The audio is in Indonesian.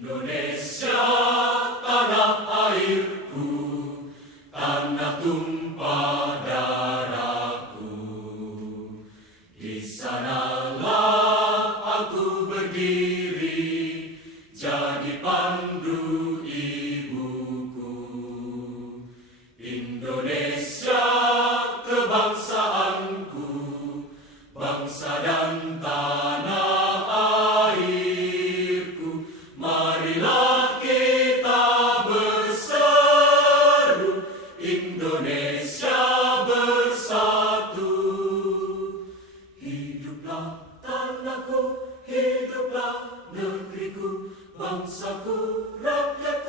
Indonesia, tanah airku, tanah tumpah darahku. Di sanalah aku berdiri, jadi pandu ibuku. Indonesia, kebangsaanku, bangsa dan tanah airku. Marilah kita berseru, Indonesia bersatu. Hiduplah tanahku, hiduplah negeriku, bangsaku, rakyatku.